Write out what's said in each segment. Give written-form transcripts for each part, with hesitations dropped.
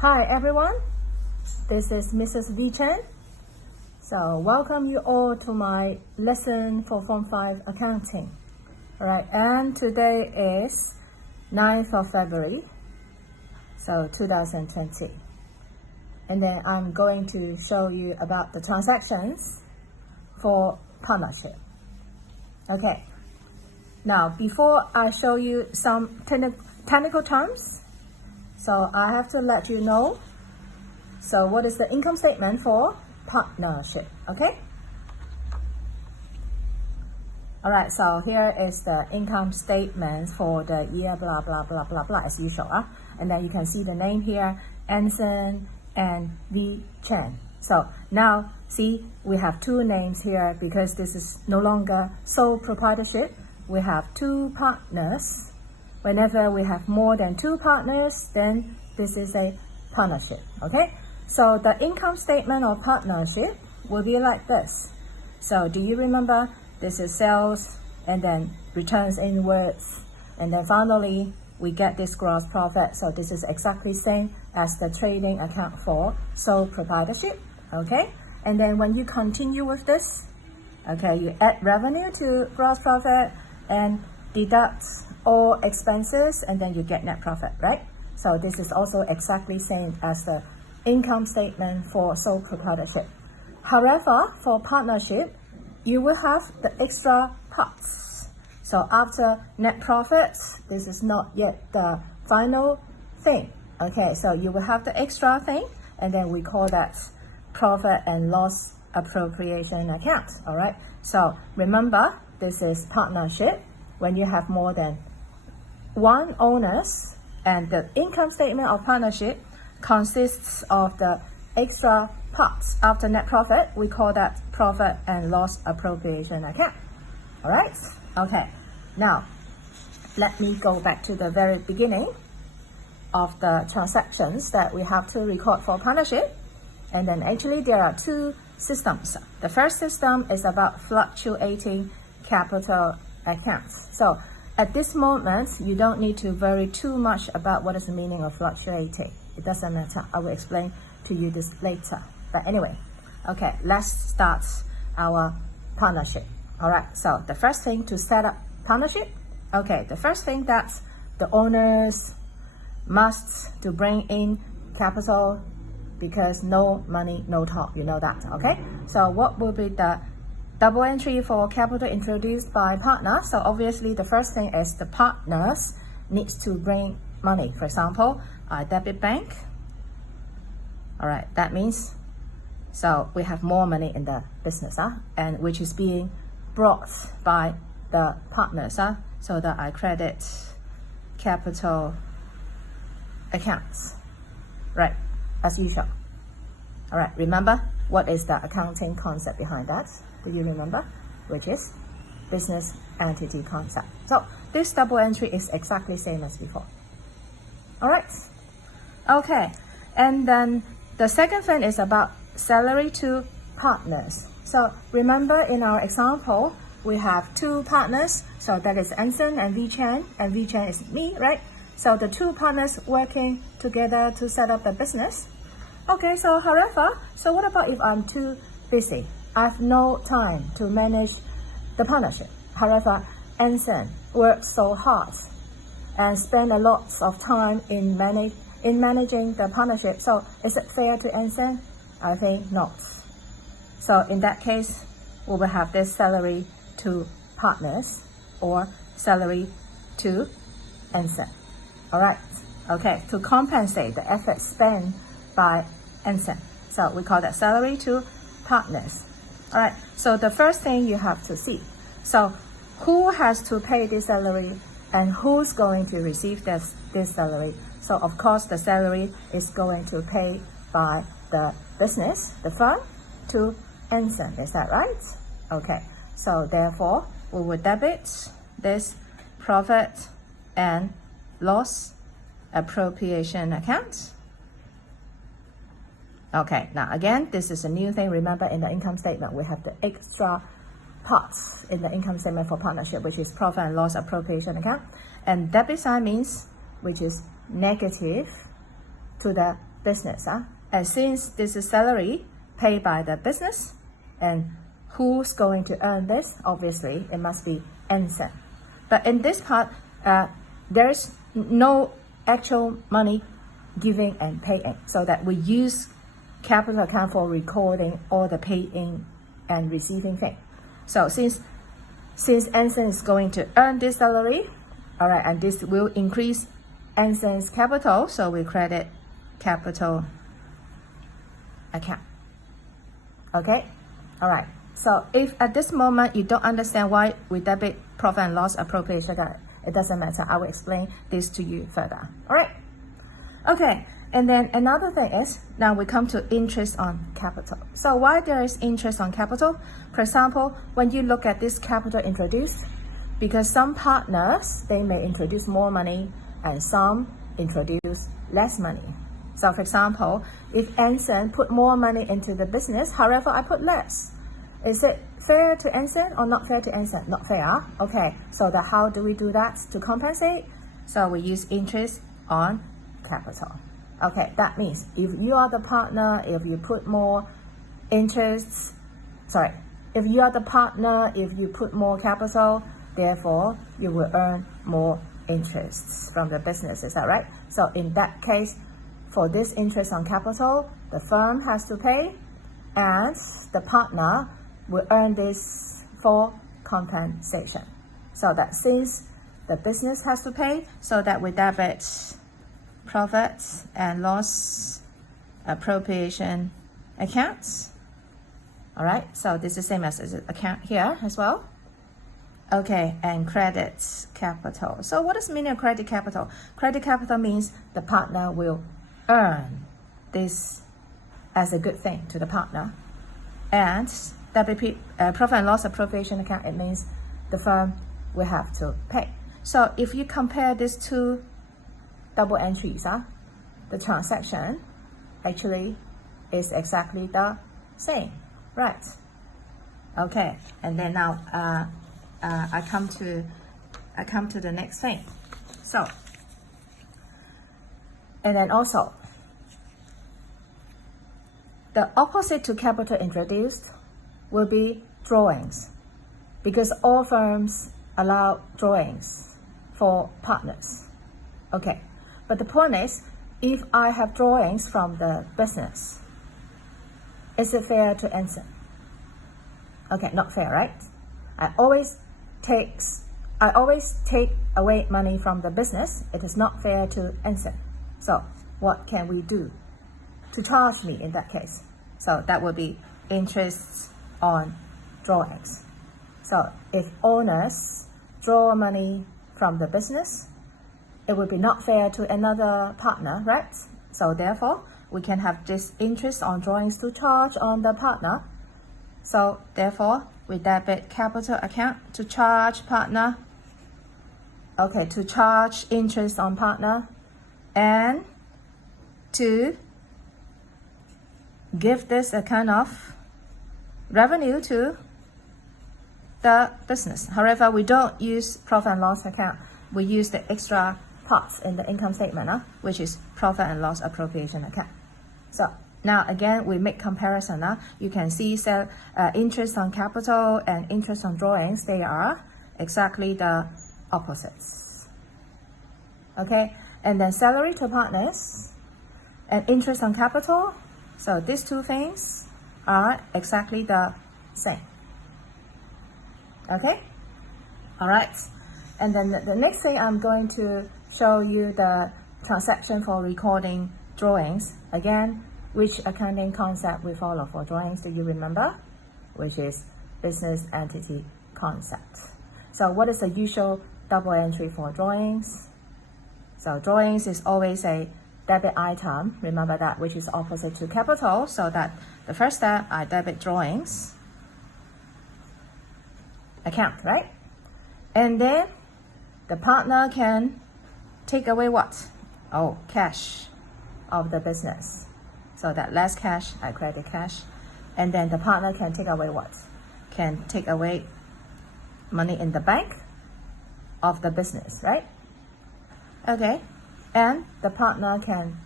Hi everyone, this is Mrs. V Chen. So welcome you all to my lesson for Form 5 Accounting. Alright, and today is 9th of February, so 2020. And then I'm going to show you about the transactions for partnership. Okay, now before I show you some technical terms, so I have to let you know, so what is the income statement for partnership, okay? Alright, so here is the income statement for the year blah blah blah blah blah as usual. And then you can see the name here, Anson and V Chen. So now see, we have two names here because this is no longer sole proprietorship. We have two partners. Whenever we have more than two partners, then this is a partnership, okay? So the income statement of partnership will be like this. So do you remember? This is sales and then returns inwards. And then finally, we get this gross profit. So this is exactly same as the trading account for sole proprietorship, okay? And then when you continue with this, okay, you add revenue to gross profit and deduct all expenses, and then you get net profit, right? So this is also exactly same as the income statement for sole proprietorship. However, for partnership, you will have the extra parts. So after net profits, this is not yet the final thing. Okay, so you will have the extra thing, and then we call that profit and loss appropriation account. All right, so remember, this is partnership when you have more than one owners, and the income statement of partnership consists of the extra parts after net profit. We call that profit and loss appropriation account. All right, okay, now let me go back to the very beginning of the transactions that we have to record for partnership. And then actually there are two systems. The first system is about fluctuating capital accounts. So at this moment, you don't need to worry too much about what is the meaning of fluctuating. It doesn't matter. I will explain to you this later. But anyway, okay, let's start our partnership. All right, so the first thing to set up partnership, okay, the first thing that the owners must to bring in capital, because no money, no talk, you know that, okay? So what will be the double entry for capital introduced by partner? So obviously the first thing is the partners needs to bring money. For example, debit bank. All right, that means, so we have more money in the business, and which is being brought by the partners, so that I credit capital accounts, right, as usual. All right, remember what is the accounting concept behind that? Do you remember? Which is business entity concept. So this double entry is exactly same as before. All right, okay, and then the second thing is about salary to partners. So remember in our example, we have two partners, so that is Anson and V Chen is me, right? So the two partners working together to set up the business. Okay, so however, so what about if I'm too busy? I have no time to manage the partnership. However, Anson works so hard and spend a lot of time in managing the partnership. So is it fair to Anson? I think not. So in that case, we will have this salary to partners or salary to Anson. All right, okay, to compensate the effort spent by Anson. So we call that salary to partners. All right, so the first thing you have to see, so who has to pay this salary and who's going to receive this salary? So of course the salary is going to pay by the business, the firm, to Anson. Is that right? Okay, so therefore we will debit this profit and loss appropriation account. Okay, now again, this is a new thing. Remember, in the income statement, we have the extra parts in the income statement for partnership, which is profit and loss appropriation account. And debit side means, which is negative to the business. And since this is salary paid by the business, and who's going to earn this? Obviously, it must be Anson. But in this part, there's no actual money giving and paying, so that we use capital account for recording all the paying and receiving thing. So since Anson is going to earn this salary, all right, and this will increase Anson's capital, so we credit capital account. Okay, all right. So if at this moment you don't understand why we debit profit and loss appropriation account, it doesn't matter. I will explain this to you further. All right. Okay, and then another thing is, now we come to interest on capital. So why there is interest on capital? For example, when you look at this capital introduced, because some partners, they may introduce more money and some introduce less money. So for example, if Anson put more money into the business, however, I put less. Is it fair to Anson or not fair to Anson? Not fair. Okay, so how do we do that to compensate? So we use interest on capital. Okay, that means if you are the partner, if you put more interests, if you are the partner, if you put more capital, therefore you will earn more interests from the business. Is that right? So in that case, for this interest on capital, the firm has to pay, and the partner will earn this for compensation. So that since the business has to pay, so that we debit profit and loss appropriation accounts. All right, so this is the same as the account here as well. Okay, and credit capital. So what does mean of credit capital? Credit capital means the partner will earn this as a good thing to the partner. And WP, profit and loss appropriation account, it means the firm will have to pay. So if you compare these two double entries, the transaction actually is exactly the same, right? Okay, and then now I come to the next thing. So, and then also, the opposite to capital introduced will be drawings, because all firms allow drawings for partners. Okay, but the point is, if I have drawings from the business, is it fair to Anson? Okay, not fair, right? I always take away money from the business. It is not fair to Anson. So what can we do to charge me in that case? So that would be interest on drawings. So if owners draw money from the business, it would be not fair to another partner, right? So therefore, we can have this interest on drawings to charge on the partner. So therefore, we debit capital account to charge partner. Okay, to charge interest on partner, and to give this a kind of revenue to the business. However, we don't use profit and loss account. We use the extra parts in the income statement, which is profit and loss appropriation account. So now again, we make comparison. You can see interest on capital and interest on drawings, they are exactly the opposites. Okay, and then salary to partners and interest on capital. So these two things are exactly the same. Okay, all right. And then the next thing, I'm going to show you the transaction for recording drawings. Again, which accounting concept we follow for drawings, do you remember? Which is business entity concept. So what is the usual double entry for drawings? So drawings is always a debit item, remember that, which is opposite to capital, so that the first step, I debit drawings account, right? And then the partner can take away what? Oh, cash of the business. So that less cash, I credit cash. And then the partner can take away what? Can take away money in the bank of the business, right? Okay, and the partner can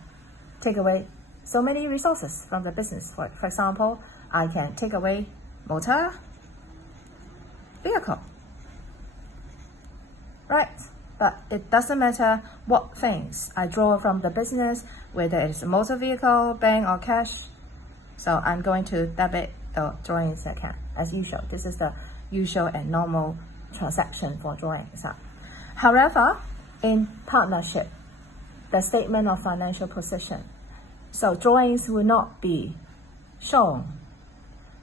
take away so many resources from the business. For example, I can take away motor vehicle, right? But it doesn't matter what things I draw from the business, whether it's a motor vehicle, bank, or cash. So I'm going to debit the drawings account as usual. This is the usual and normal transaction for drawings. However, in partnership, the statement of financial position, so drawings will not be shown.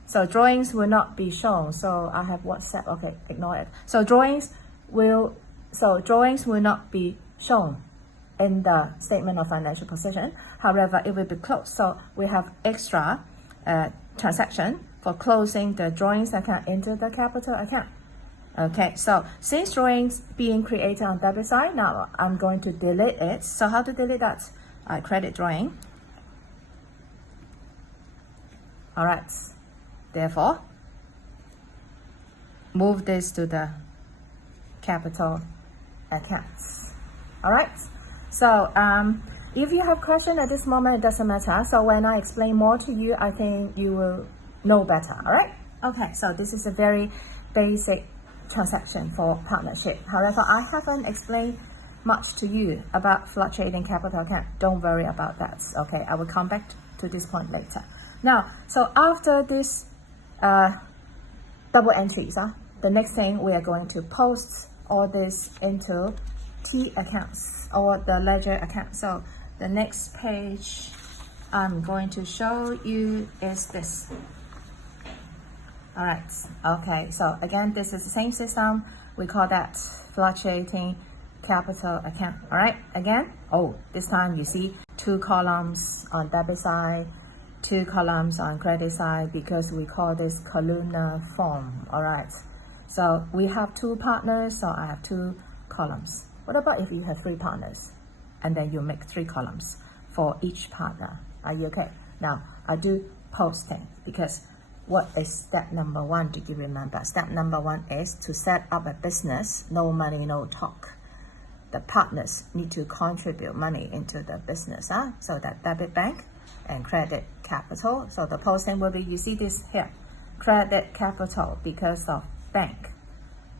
So drawings will not be shown. So I have WhatsApp. Okay, ignore it. So drawings will not be shown in the statement of financial position. However, it will be closed. So we have extra transaction for closing the drawings account into the capital account. Okay, so since drawings being created on debit side, now I'm going to delete it. So how to delete that? Credit drawing. All right, therefore, move this to the capital accounts. All right, so if you have question at this moment, it doesn't matter. So when I explain more to you, I think you will know better. All right, okay, so this is a very basic transaction for partnership. However, I haven't explained much to you about fluctuating capital account. Don't worry about that. Okay, I will come back to this point later. Now, so after this double entries, the next thing we are going to post all this into T accounts or the ledger account. So the next page I'm going to show you is this. All right, okay, so again, this is the same system. We call that fluctuating capital account. All right, again, this time you see 2 columns on debit side, 2 columns on credit side, because we call this columnar form. All right, so we have 2 partners, so I have 2 columns. What about if you have 3 partners and then you make 3 columns for each partner? Are you okay? Now I do posting because what is step number 1? Do you remember? Step number 1 is to set up a business. No money, no talk. The partners need to contribute money into the business. So that debit bank and credit capital. So the posting will be, you see this here, credit capital because of bank.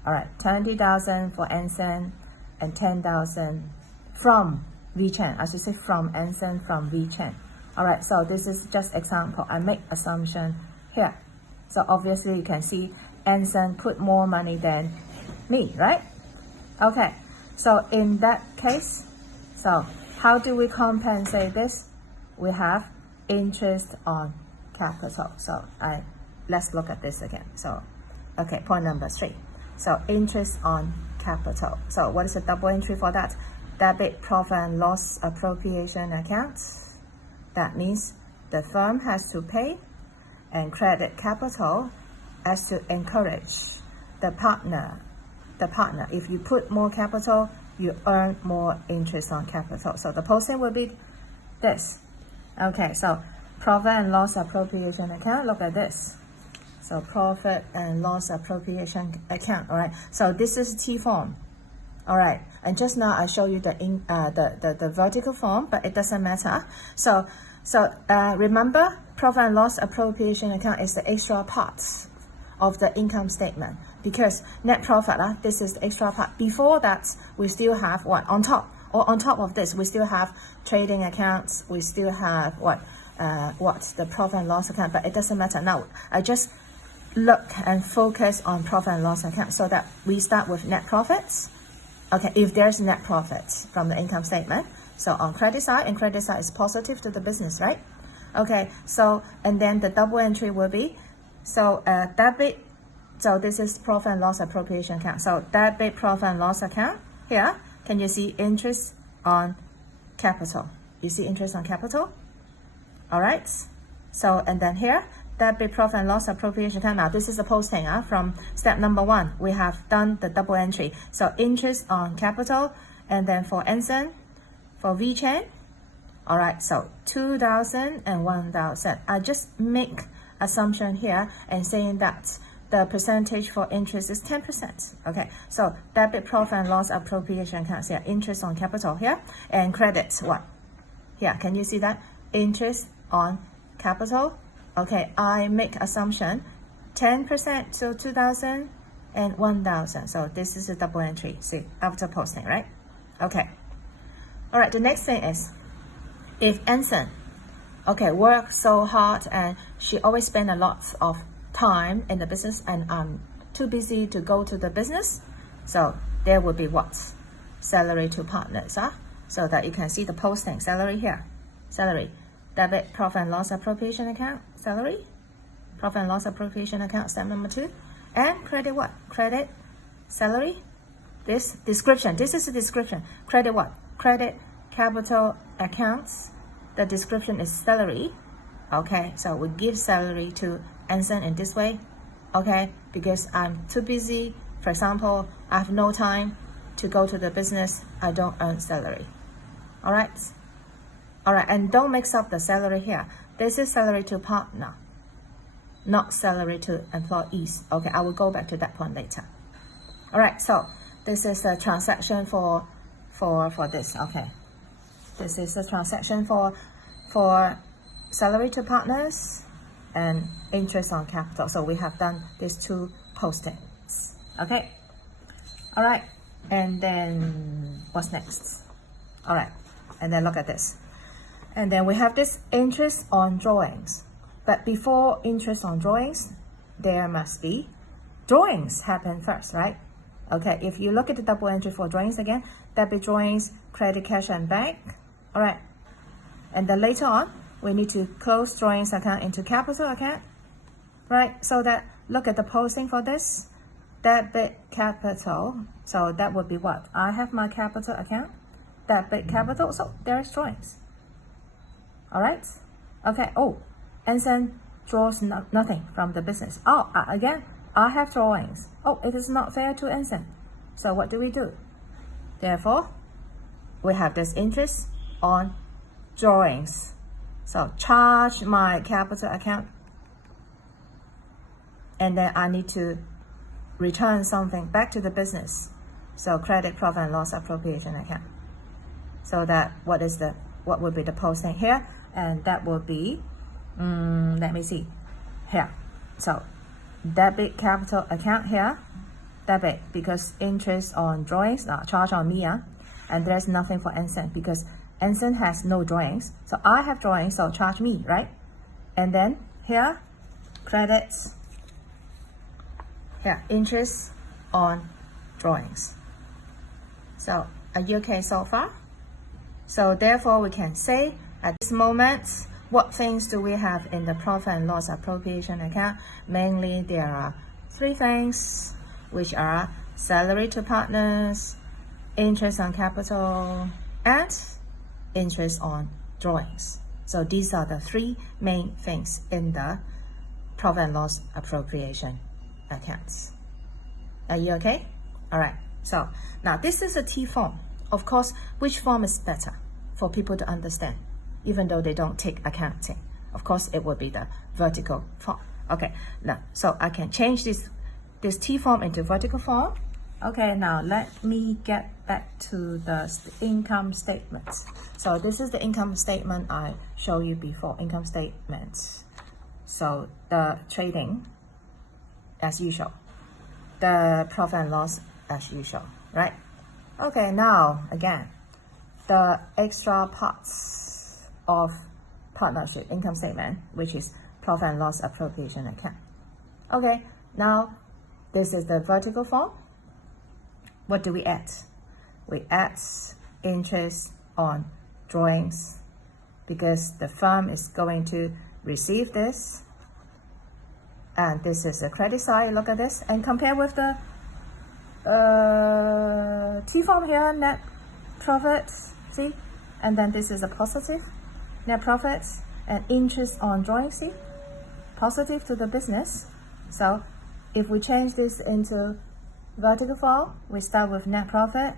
All right, 20,000 for Anson and 10,000 from VChan. I should say from Anson, from VChan. All right, so this is just example. I make assumption here. So obviously you can see Anson put more money than me, right? Okay, so in that case, so how do we compensate this? We have interest on capital. So let's look at this again. So okay, point number 3. So interest on capital. So what is the double entry for that? Debit profit and loss appropriation account. That means the firm has to pay, and credit capital has to encourage the partner. If you put more capital, you earn more interest on capital. So the posting will be this. Okay, so profit and loss appropriation account. Look at this. So profit and loss appropriation account. All right. So this is T form. All right. And just now I show you the vertical form, but it doesn't matter. So remember, profit and loss appropriation account is the extra part of the income statement, because net profit, this is the extra part. Before that, we still have what on top, or on top of this, we still have trading accounts. We still have the profit and loss account, but it doesn't matter. Now I just look and focus on profit and loss account, so that we start with net profits. Okay, if there's net profits from the income statement. So on credit side, and credit side is positive to the business, right? Okay, so, and then the double entry will be, so debit, so this is profit and loss appropriation account. So debit profit and loss account, here, can you see interest on capital? You see interest on capital? All right, so, and then here, debit profit and loss appropriation account. Now this is the posting from step number 1. We have done the double entry. So interest on capital, and then for Anson, for VChan, all right, so 2,000 and 1,000. I just make assumption here and saying that the percentage for interest is 10%. Okay, so debit profit and loss appropriation accounts here, interest on capital here, and credits what? Here, can you see that? interest on capital. Okay, I make assumption 10%, so 2,000 and 1,000. So this is a double entry, see, after posting, right? Okay. All right, the next thing is, if Anson, okay, work so hard and she always spend a lot of time in the business and I'm too busy to go to the business, so there will be what? Salary to partners, huh? So that you can see the posting, salary here, salary, debit, profit and loss appropriation account, salary, profit and loss appropriation account, step number 2, and credit what? Credit, salary, this description, this is a description, credit what? Credit, capital accounts, the description is salary. Okay, so we give salary to Anson in this way, okay, because I'm too busy. For example, I have no time to go to the business, I don't earn salary. All right, and don't mix up the salary here. This is salary to partner, not salary to employees. Okay, I will go back to that point later. All right, so this is a transaction for this. Okay, this is a transaction for salary to partners and interest on capital. So we have done these 2 postings. Okay, all right, and then what's next? All right, and then look at this, and then we have this interest on drawings. But before interest on drawings, there must be drawings happen first, right? Okay, if you look at the double entry for drawings again, debit drawings, credit, cash and bank. All right, and then later on we need to close drawings account into capital account, right? So that, look at the posting for this, debit capital, so that would be what? I have my capital account, debit capital, so there's drawings. All right, okay. Oh, Anson draws nothing from the business. Oh, again, I have drawings. Oh, it is not fair to Anson. So what do we do? Therefore, we have this interest on drawings. So charge my capital account, and then I need to return something back to the business. So credit, profit and loss appropriation account. So that what would be the posting here? And that will be, let me see, here. So debit capital account here, debit, because interest on drawings, charge on me, and there's nothing for Anson because Anson has no drawings. So I have drawings, so charge me, right? And then here, credits, here, interest on drawings. So are you okay so far? So therefore we can say at this moment, what things do we have in the profit and loss appropriation account? Mainly there are 3 things, which are salary to partners, interest on capital, and interest on drawings. So these are the 3 main things in the profit and loss appropriation accounts. Are you okay? All right. So now this is a T form. Of course, which form is better for people to understand, even though they don't take accounting? Of course, it would be the vertical form. Okay, now, so I can change this T form into vertical form. Okay, now let me get back to the income statement. So this is the income statement I showed you before, income statement. So the trading, as usual. The profit and loss, as usual, right? Okay, now, again, the extra parts of partnership income statement, which is profit and loss appropriation account. Okay, now this is the vertical form. What do we add? We add interest on drawings because the firm is going to receive this, and this is the credit side. Look at this and compare with the T form here, net profits, see, and then this is a positive net profits and interest on drawings, see, positive to the business. So if we change this into vertical form, we start with net profit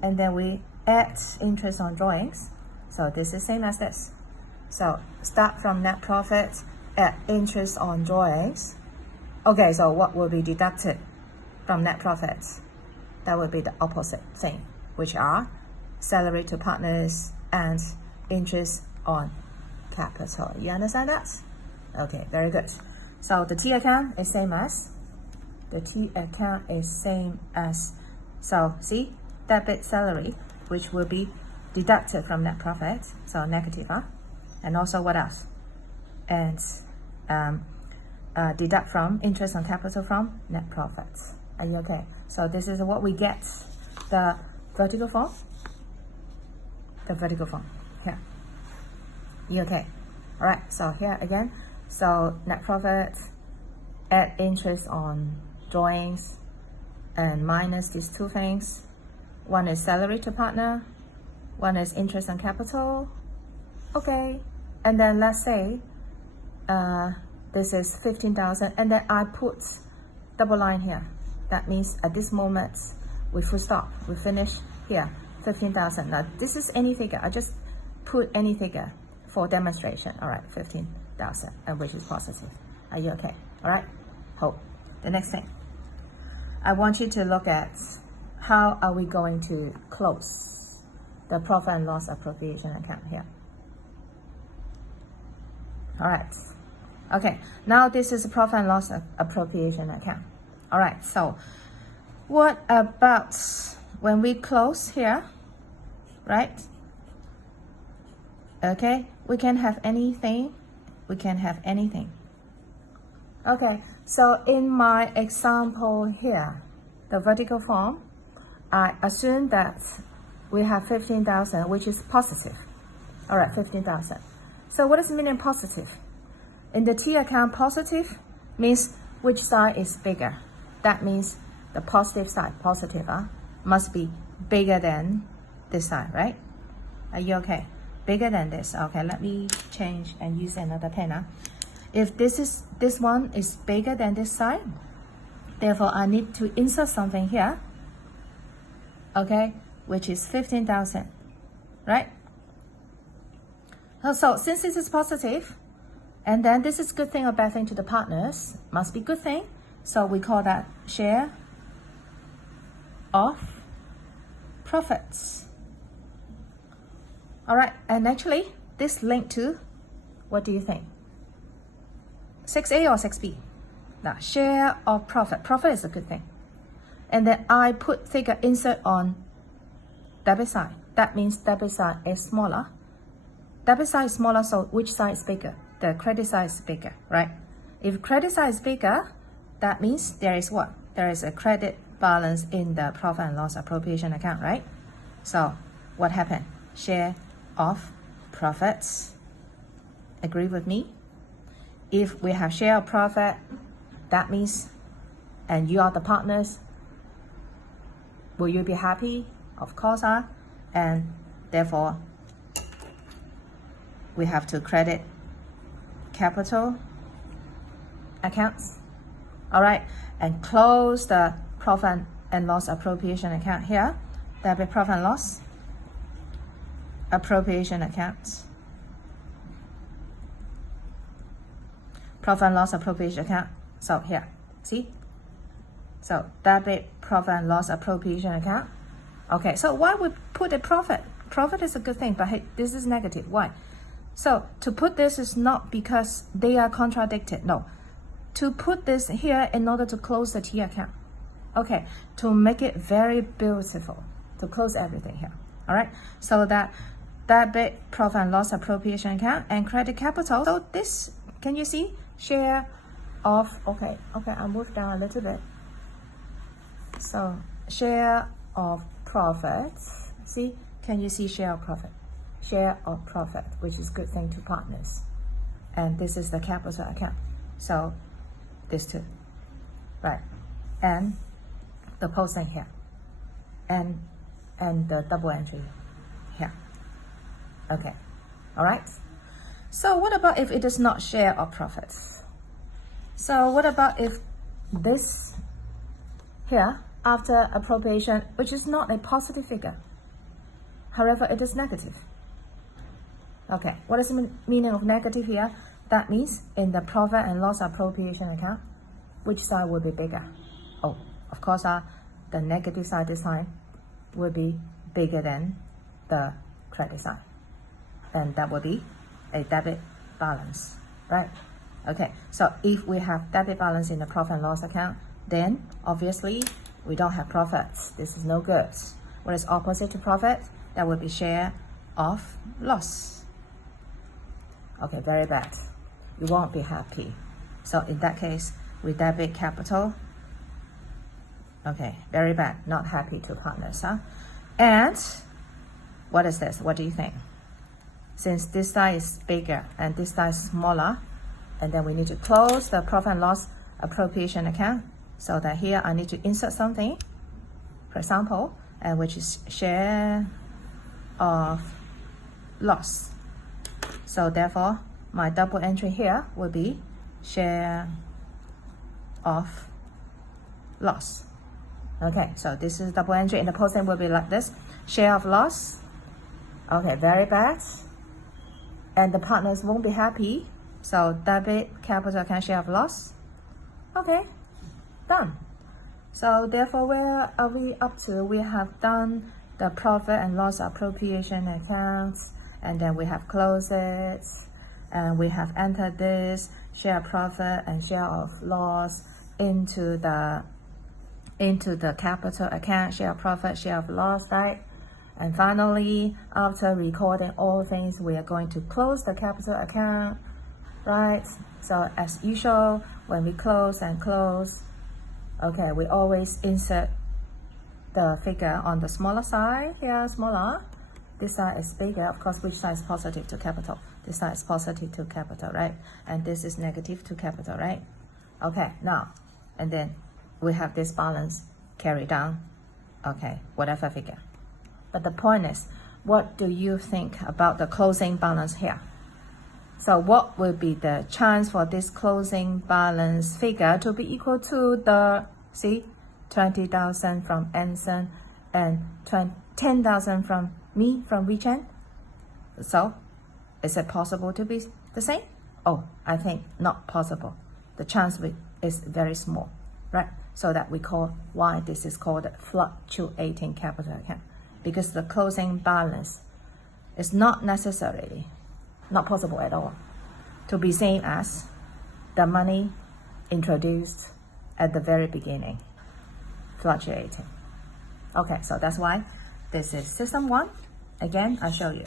and then we add interest on drawings. So this is same as this. So start from net profit, add interest on drawings. Okay, so what will be deducted from net profits? That would be the opposite thing, which are salary to partners and interest on capital. You understand that? Okay, very good. So the T account is same as, so see, debit salary, which will be deducted from net profit, so negative, and also what else? And deduct from interest on capital from net profits. Are you okay? So this is what we get, the vertical form. The vertical form here. You okay? All right. So here again. So net profit, add interest on drawings, and minus these two things. One is salary to partner. One is interest on capital. Okay. And then let's say this is 15,000, and then I put double line here. That means at this moment we full stop. We finish here. 15,000. Now this is any figure. I just put any figure for demonstration. All right, 15,000, and which is positive. Are you okay? All right. Hope. The next thing, I want you to look at how are we going to close the profit and loss appropriation account here. All right. Okay. Now this is a profit and loss appropriation account. All right. So what about when we close here? Right? Okay, we can have anything. We can have anything. Okay, so in my example here, the vertical form, I assume that we have 15,000, which is positive. All right, 15,000. So what does it mean in positive? In the T account, positive means which side is bigger. That means the positive side, positive, must be bigger than this side, right? Are you okay? Bigger than this. Okay, let me change and use another pen. If this one is bigger than this side, therefore I need to insert something here. Okay, which is 15,000, right? So since this is positive, and then this is good thing or bad thing to the partners, must be good thing. So we call that share of profits. All right, and actually this linked to, what do you think? 6A or 6B? Now, share of profit. Profit is a good thing. And then I put figure insert on debit side. That means debit side is smaller. Debit side is smaller, so which side is bigger? The credit side is bigger, right? If credit side is bigger, that means there is what? There is a credit balance in the profit and loss appropriation account, right? So what happened? Share of profits. Agree with me? If we have share of profit, that means, and you are the partners, will you be happy? Of course, and therefore we have to credit capital accounts. All right, and close the profit and loss appropriation account here. Debit profit and loss appropriation accounts. Profit and loss appropriation account. So here, see? So debit profit and loss appropriation account. Okay, so why we put a profit? Profit is a good thing, but hey, this is negative. Why? So to put this is not because they are contradicted. No. To put this here in order to close the T account. Okay, to make it very beautiful, to close everything here. All right, so that debit profit and loss appropriation account and credit capital. So this, can you see? Share of, okay, I'll move down a little bit. So share of profits. See, can you see share of profit? Share of profit, which is good thing to partners. And this is the capital account. So this two, right? And the posting here, and the double entry here. Okay, all right. So what about if it is not share of profits? So what about if this here after appropriation, which is not a positive figure, however it is negative? Okay, what is the meaning of negative here? That means in the profit and loss appropriation account, which side will be bigger? Oh, of course, the negative side this time will be bigger than the credit side. And that will be a debit balance, right? Okay, so if we have debit balance in the profit and loss account, then obviously we don't have profits. This is no good. What is opposite to profit? That would be share of loss. Okay, very bad. You won't be happy. So in that case, we debit capital. Okay, very bad. Not happy to partners, huh? And what is this? What do you think? Since this side is bigger and this side is smaller, and then we need to close the profit and loss appropriation account, so that here I need to insert something, for example, which is share of loss. So therefore, my double entry here will be share of loss. Okay, so this is double entry, and the posting will be like this: share of loss. Okay, very bad. And the partners won't be happy. So debit capital account share of loss. Okay, done. So therefore, where are we up to? We have done the profit and loss appropriation accounts, and then we have closed it, and we have entered this share profit and share of loss into the capital account, share of profit, share of loss, right? And finally, after recording all things, we are going to close the capital account, right? So as usual, when we close and close, okay, we always insert the figure on the smaller side. Here, smaller. This side is bigger. Of course, which side is positive to capital? This side is positive to capital, right? And this is negative to capital, right? Okay, now, and then we have this balance carry down, okay, whatever figure. But the point is, what do you think about the closing balance here? So what will be the chance for this closing balance figure to be equal to the, see, 20,000 from Anson and 10,000 from me, from WeChat? So is it possible to be the same? Oh, I think not possible. The chance is very small, right? So that we call why this is called fluctuating capital account, because the closing balance is not necessarily, not possible at all, to be same as the money introduced at the very beginning, fluctuating. Okay, so that's why this is system 1. Again, I'll show you.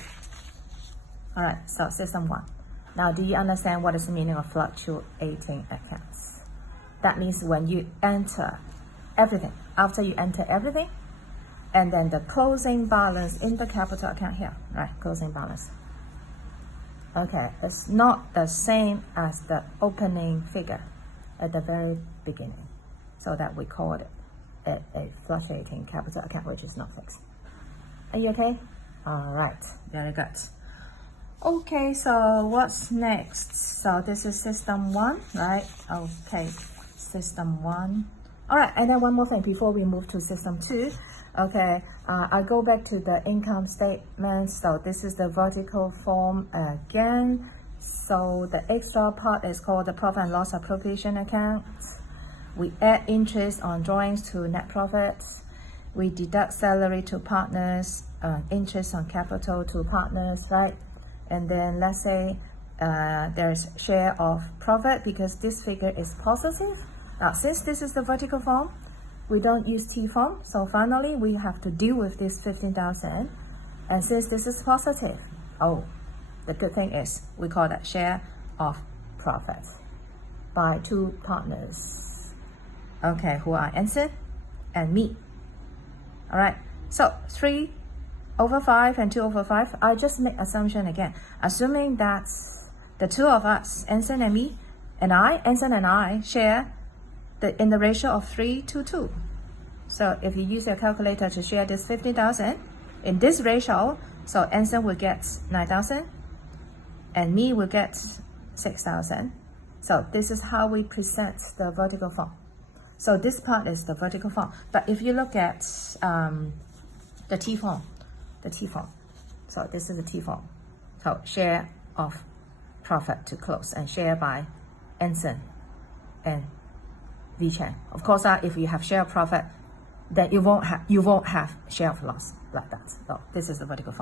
All right, so system 1. Now, do you understand what is the meaning of fluctuating accounts? That means when you enter everything, after you enter everything, and then the closing balance in the capital account here, right? Closing balance. Okay, it's not the same as the opening figure at the very beginning. So that we call it a fluctuating capital account, which is not fixed. Are you okay? All right, very good. Okay, so what's next? So this is system 1, right? Okay, system 1. All right, and then one more thing before we move to system 2. Okay, I go back to the income statement. So this is the vertical form again. So the extra part is called the profit and loss appropriation account. We add interest on drawings to net profits. We deduct salary to partners, interest on capital to partners, right? And then let's say there's share of profit, because this figure is positive. Now, since this is the vertical form, we don't use T form. So finally, we have to deal with this 15,000. And since this is positive, oh, the good thing is we call that share of profit by 2 partners. Okay, who are Anson and me. All right, so 3/5 and 2/5. I just make assumption again, assuming that the 2 of us, Anson and me, and Anson and I share in the ratio of 3:2. So if you use your calculator to share this 50,000 in this ratio, so Anson will get 9,000 and me will get 6,000. So this is how we present the vertical form. So this part is the vertical form. But if you look at the T form, so this is the T form. So share of profit to close and share by Anson and WeChat. Of course, if you have share of profit, then you won't have share of loss like that. So this is the vertical form.